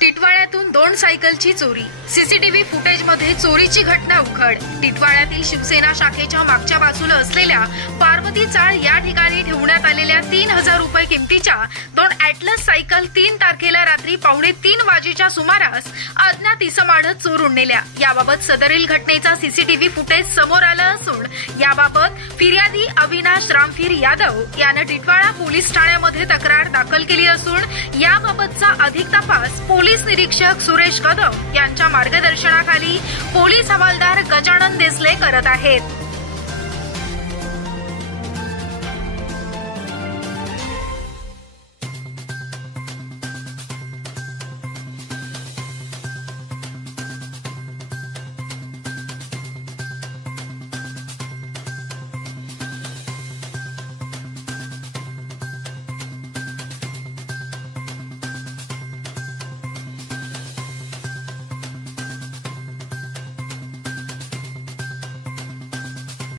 टिटवाळ्यातून 2 सायकलची चोरी। सीसीटीव्ही फुटेजमध्ये चोरीची घटना उघड। टिटवाळ्यातील शिवसेना शाखेच्या मागच्या बाजूला असलेल्या पार्वती चाळ या ठिकाणी ठेवण्यात आलेल्या 3000 रुपये किमतीच्या 2 ॲटलस सायकल 3 तारखेला रात्री 2:45 वाजेच्या सुमारास अज्ञात इसमानं चोरून नेल्या। याबाबत सदरील घटनेचा सीसीटीव्ही फुटेज समोर आला असून याबाबत फिर्यादी अविनाश रामफिर यादव यानं टिटवाळा पोलीस ठाण्यामध्ये तक्रार दाखल केली असून याबाबतचा अधिक तपास पोलीस निरीक्षक सुरेश कदम यांच्या मार्गदर्शनाखाली पोलीस हवालदार गजानन देसले करत आहेत।